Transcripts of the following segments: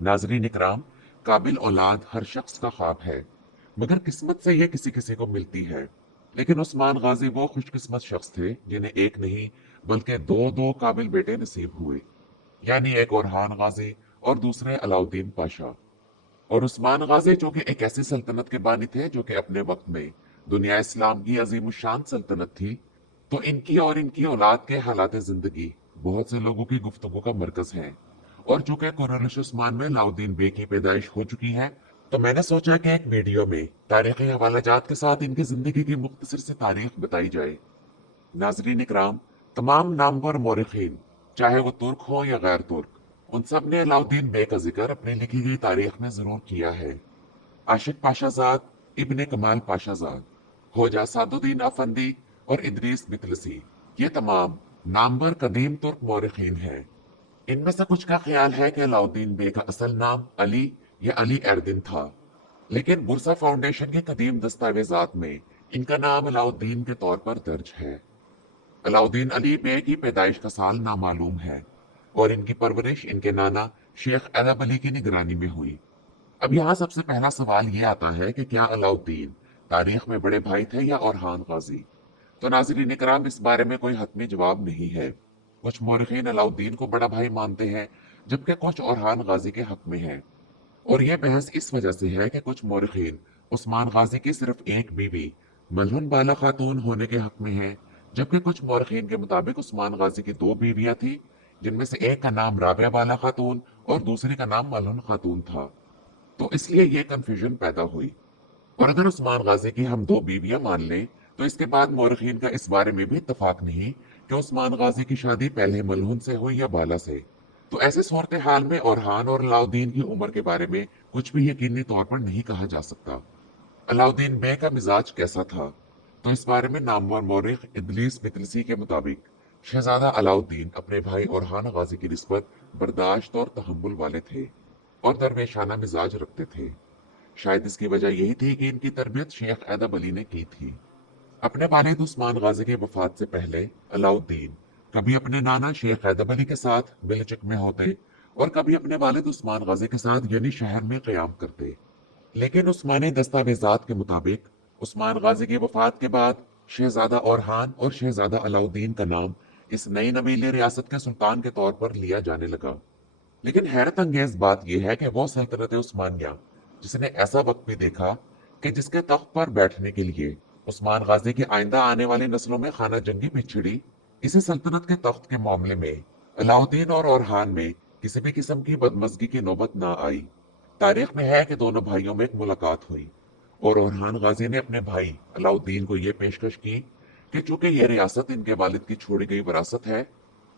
नाजरीन इकराम, काबिल औलाद हर शख्स का ख्वाब है, मगर किस्मत से ये किसी किसी को मिलती है। लेकिन उस्मान गाजी वो खुशकिस्मत शख्स थे जिन्हें एक नहीं बल्कि दो दो काबिल बेटे नसीब हुए, यानी एक ओरहान गाजी और दूसरे अलाउद्दीन पाशा। और उस्मान गाजी जो कि एक ऐसी सल्तनत के बानी थे जो कि अपने वक्त में दुनिया इस्लाम की अजीम शान सल्तनत थी, तो इनकी और इनकी औलाद के हालात जिंदगी बहुत से लोगों की गुफ्तगू का मरकज है। और चूंकि कुरैश उस्मान में अलाउद्दीन बे की पैदाइश हो चुकी है, तो मैंने सोचा कि एक वीडियो में तारीखी हवालाजात के साथ इनकी जिंदगी की मुख्तसर से तारीख बताई जाए। नाजरीन इकराम, तमाम नामवर मौरखीन, चाहे वो तुर्क हो या गैर तुर्क, उन सब ने अलाउद्दीन बे का जिक्र अपनी लिखी गई तारीख में जरूर किया है। आशिक पाशाजाद, इब्ने कमाल पाशाजाद, होजा सादुद्दीन अफंदी और इदरीस बितलसी, ये तमाम नामवर कदीम तुर्क मौरखीन हैं। इनमें से कुछ का ख्याल है कि अलाउद्दीन बे का असल नाम अली या अली एरदिन था, लेकिन बुरसा फाउंडेशन के कदीम दस्तावेजात में इनका नाम अलाउद्दीन के तौर पर दर्ज है। अलाउद्दीन अली बे की पैदाइश का साल नामालूम है और इनकी परवरिश इनके नाना शेख अरब अली की निगरानी में हुई। अब यहाँ सबसे पहला सवाल ये आता है कि क्या अलाउद्दीन तारीख में बड़े भाई थे या औरहान गाजी। तो नाज़रीन इकराम, इस बारे में कोई हतमी जवाब नहीं है। कुछ मौरखीन अलाउद्दीन को बड़ा भाई मानते हैं, जबकि कुछ औरहान गाजी के हक में है। और यह बहस इस वजह से है कि कुछ मौरखीन उस्मान गाजी की सिर्फ एक बीवी मलहुन बाला खातून होने के हक में है, जबकि कुछ मौरखीन के मुताबिक उस्मान गाजी की दो बीवियां थी, जिनमें से एक का नाम राबिया बाला खातून और दूसरी का नाम मलहुन खातून था। तो इसलिए ये कंफ्यूजन पैदा हुई। और अगर उस्मान गाजी की हम दो बीवियां मान लें, तो इसके बाद मौरखीन का इस बारे में भी इत्तफाक नहीं कि उस्मान गाजी की शादी पहले मलहुन से हुई या बाला से। तो ऐसे सूरत हाल में औरहान और अलाउद्दीन की उम्र के बारे में कुछ भी यकीनी तौर पर नहीं कहा जा सकता। अलाउद्दीन बे का मिजाज कैसा था, तो इस बारे में नामवर मौरख इदलीस बितलसी के मुताबिक शहजादा अलाउद्दीन अपने भाई औरहान गाजी की निस्बत बर्दाश्त और तहम्मुल वाले थे और दरवेशाना मिजाज रखते थे। शायद इसकी वजह यही थी कि इनकी तरबियत शेख ऐदब अली ने की थी। अपने वालिद उस्मान गाजी की वफात से पहले अलाउद्दीन कभी अपने नाना शेख ऐदब अली के साथ बिलचक में होते और कभी अपने वालिद उस्मान गाजी के साथ यानी शहर में क़याम करते। लेकिन उस्मानी दस्तावेजात के मुताबिक उस्मान गाजी की वफात के बाद शहजादा औरहान और शहजादा अलाउद्दीन का नाम इस नई नवीली रियासत के सुल्तान के तौर पर लिया जाने लगा। लेकिन हैरत अंगेज बात यह है कि वो सल्तनत उस्मानिया जिसने ऐसा वक्त भी देखा कि जिसके तख्त पर बैठने के लिए उस्मान गाजी की आइंदा आने वाली नस्लों में खाना जंगी में छिड़ी, इसी सल्तनत के तख्त के मामले में अलाउद्दीन और औरहान में किसी भी किस्म की बदमजगी की नौबत ना आई। तारीख में है कि दोनों भाइयों में एक मुलाकात हुई और औरहान गाजी ने अपने भाई अलाउद्दीन को यह पेशकश की कि चूंकि यह रियासत इनके वालिद की छोड़ी गई विरासत है,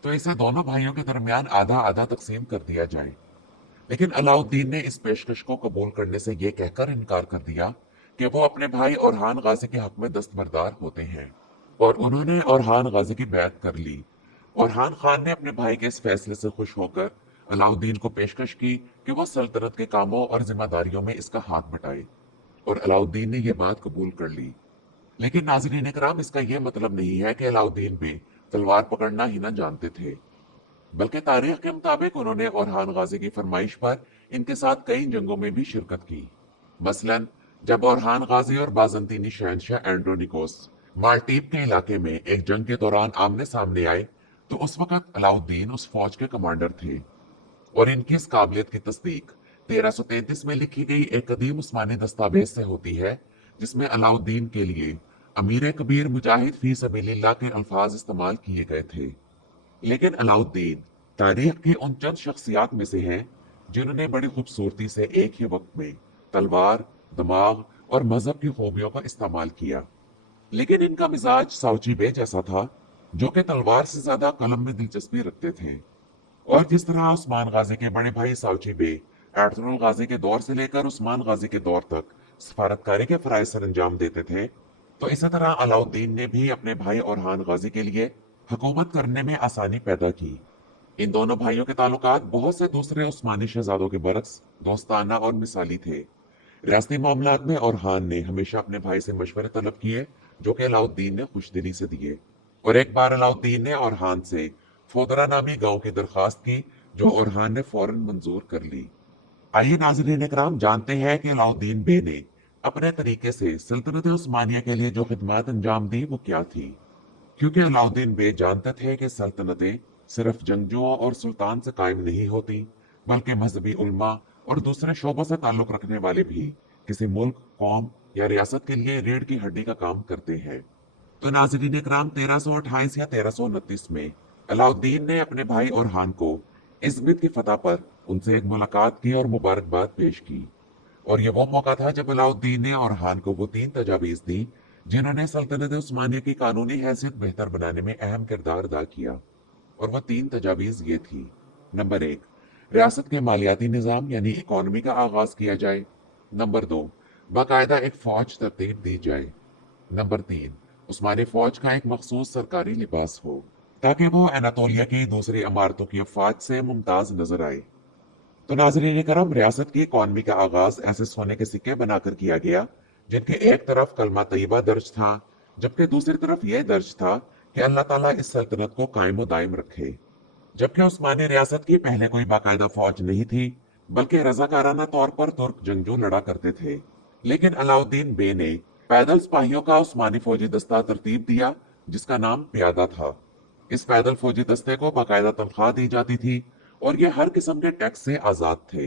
तो इसे दोनों भाइयों के दरमियान आधा आधा तकसीम कर दिया जाए। लेकिन अलाउद्दीन ने इस पेशकश को कबूल करने से यह कहकर इनकार कर दिया कि वो अपने भाई औरहान गाजी के हक में दस्तबरदार होते हैं, और उन्होंने औरहान गाजी की बैत कर ली। औरहान खान ने अपने भाई के इस फैसले से खुश होकर अलाउद्दीन को पेशकश की कि वो सल्तनत के कामों और जिम्मेदारियों में इसका हाथ बटाए, और अलाउद्दीन ने यह बात कबूल कर ली। लेकिन नाज़रीन इकराम, इसका यह मतलब नहीं है कि अलाउद्दीन भी तलवार पकड़ना ही न जानते थे, बल्कि तारीख के मुताबिक उन्होंने औरहान गाजी की फरमाइश पर इनके साथ कई जंगों में भी शिरकत की। मसलन जब औरहान गाजी और बाजंतीनी शहंशाह एंड्रोनिकोस मालटीब के इलाके में एक जंग के दौरान आमने सामने आए, तो उस वक्त अलाउद्दीन उस फौज के कमांडर थे। और इनकी इस काबिलियत की तस्दीक 1333 में लिखी गई एक कदीम उस्मानी दस्तावेज से होती है, जिसमें अलाउद्दीन के लिए अमीर कबीर मुजाहिद फी सबीलिल्लाह के अल्फाज इस्तेमाल किए गए थे। लेकिन अलाउद्दीन तारीख की उन चंद शख्सियात में से हैं जिन्होंने बड़ी खूबसूरती से एक ही वक्त में तलवार, दिमाग और मजहब की खूबियों का इस्तेमाल किया। लेकिन इनका मिजाज साउची बे जैसा था, जो कि तलवार से ज्यादा कलम में दिलचस्पी रखते थे। और जिस तरह उस्मान गाजी के बड़े भाई साउची बे एर्तुगरुल गाजी के दौर से लेकर उस्मान गाजी के दौर तक सफारतकारी के फराइज सर अंजाम देते थे, तो इसी तरह अलाउद्दीन ने भी अपने भाई औरहान गाजी के लिए हुकूमत करने में आसानी पैदा की। इन दोनों भाइयों के ताल्लुकात बहुत से दूसरे उस्मानी शहजादों के बरक्स दोस्ताना और मिसाली थे। रियासती मामलात में औरहान ने हमेशा अपने भाई से मशवरे तलब किए, जो कि अलाउद्दीन ने खुशदिली से दिए। और एक बार अलाउद्दीन ने औरहान से फोदरा नामी गांव की दरखास्त की, जो औरहान ने फौरन मंजूर कर ली। आइए नाज़रीन इकराम जानते हैं कि अलाउद्दीन बे ने अपने तरीके से सल्तनत उस्मानिया के लिए जो खिदमत अंजाम दी वो क्या थी। क्योंकि अलाउद्दीन बे जानते थे कि सल्तनतें सिर्फ जंगजुओं और सुल्तान से कायम नहीं होती, बल्कि मजहबी उल्मा और दूसरे शोबों से ताल्लुक रखने वाले भी किसी मुल्क, कौम या रियासत के लिए रीढ़ की हड्डी का काम करते हैं। तो नाज़रीन इकराम 1328 या 1329 में अलाउद्दीन ने अपने भाई और खान को इज़मित की फतह पर उनसे एक मुलाकात की और मुबारकबाद पेश की। और ये वो मौका था जब अलाउद्दीन ने और खान को वो 3 तजावीज़ दी जिन्होंने सल्तनत उस्मानिया की कानूनी हैसियत बेहतर बनाने में अहम किरदार अदा किया। और वह 3 तजावीज़ ये थी। नंबर 1, रियासत के मालियाती निज़ाम यानी इकॉनमी का आगाज किया जाए। नंबर 2, बाकायदा एक फौज तरतीब दी जाए। नंबर 3, उस्मानी फौज का एक मखसूस सरकारी लिबास हो ताकि वो एनातोलिया की दूसरी इमारतों की अफवाज से मुमताज नजर आए। तो नाजरीन करम, रियासत की इकॉनमी का आगाज ऐसे सोने के सिक्के बनाकर किया गया जिनके एक तरफ कलमा तैयबा दर्ज था, जबकि दूसरी तरफ यह दर्ज था कि अल्लाह ताला इस सल्तनत को कायम दायम रखे। जबकि उस्मानी रियासत की पहले कोई बाकायदा फौज नहीं थी, बल्कि रजाकाराना तौर पर तुर्क जंगजू लड़ा करते थे। लेकिन अलाउद्दीन बे ने पैदल सिपाहियों का उस्मानी फौजी दस्ता तरतीब दिया जिसका नाम प्यादा था। इस पैदल फौजी दस्ते को बाकायदा तनख्वाह दी जाती थी और ये हर किस्म के टैक्स से आजाद थे।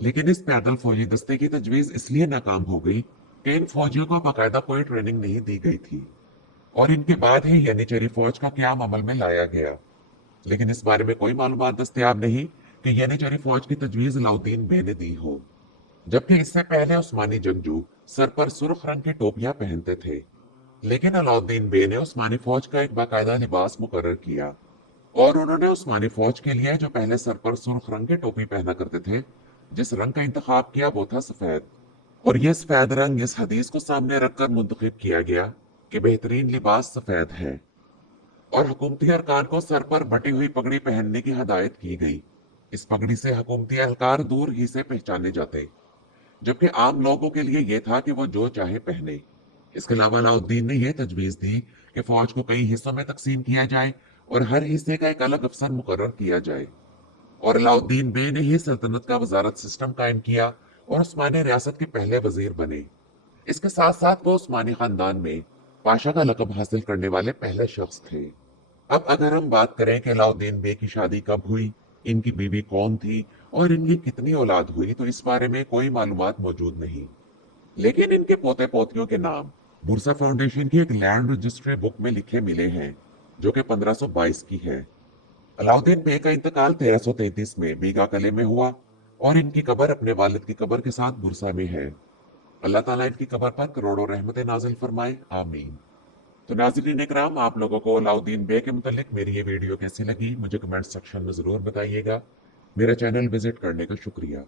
लेकिन इस पैदल फौजी दस्ते की तजवीज इसलिए नाकाम हो गई कि इन फौजियों को बाकायदा कोई ट्रेनिंग नहीं दी गई थी और इनके बाद ही यानीचरी फौज का क्याम अमल में लाया गया। लेकिन इस बारे में कोई मालूमात दस्तयाब नहीं कि यानीचरी फौज की तजवीज अलाउद्दीन बे ने दी हो, जबकि इससे पहले उस्मानी जंगजू सर पर सुर्ख रंग की टोपियां पहनते थे। लेकिन अलाउद्दीन बे ने उस्मानी फौज का एक बाकायदा लिबास मुकर्रर किया और उन्होंने उस्मानी फौज के लिए जो पहले सर पर सुर्ख रंग की टोपी पहना करते थे, जिस रंग का इंतखाब किया वो था सफेद। और यह सफेद रंग इस हदीस को सामने रखकर मुंतखब किया गया कि बेहतरीन लिबास सफेद है। और हुकूमती अरकान को सर पर बटी हुई पगड़ी पहनने की हदायत की गई। इस पगड़ी से हुकूमती एहलकार दूर ही से पहचाने जाते, जबकि आम लोगों के लिए यह था कि वो जो चाहे पहने। इसके अलावा अलाउद्दीन ने यह तजवीज दी कि फौज को कई हिस्सों में तकसीम किया जाए और हर हिस्से का एक अलग अफसर मुकर्रर किया जाए। और अलाउद्दीन बे ने ही सल्तनत का वजारत सिस्टम कायम किया और उस्मानी रियासत के पहले वजीर बने। इसके साथ साथ वो उस्मानी खानदान में पाशा का लकब हासिल करने वाले पहले शख्स थे। अब अगर हम बात करें कि अलाउद्दीन बे की शादी कब हुई, इनकी बीवी कौन थी और इनकी कितनी औलाद हुई, तो इस बारे में कोई मालूमात मौजूद नहीं। लेकिन इनके पोते पोतियों के नाम बुरसा फाउंडेशन की एक लैंड रजिस्ट्री बुक में लिखे मिले हैं, जो कि 1522 की है। अलाउद्दीन बे का इंतकाल 1333 में बीगा कले में हुआ और इनकी कब्र अपने वालिद की कब्र के साथ बुरसा में है। अल्लाह ताला इनकी कब्र पर करोड़ों रहमतें नाजिल फरमाए, आमीन। तो नाज़रीन इकराम, आप लोगों को अलाउद्दीन बे के मुतालिक मेरी ये वीडियो कैसी लगी मुझे कमेंट सेक्शन में ज़रूर बताइएगा। मेरा चैनल विजिट करने का शुक्रिया।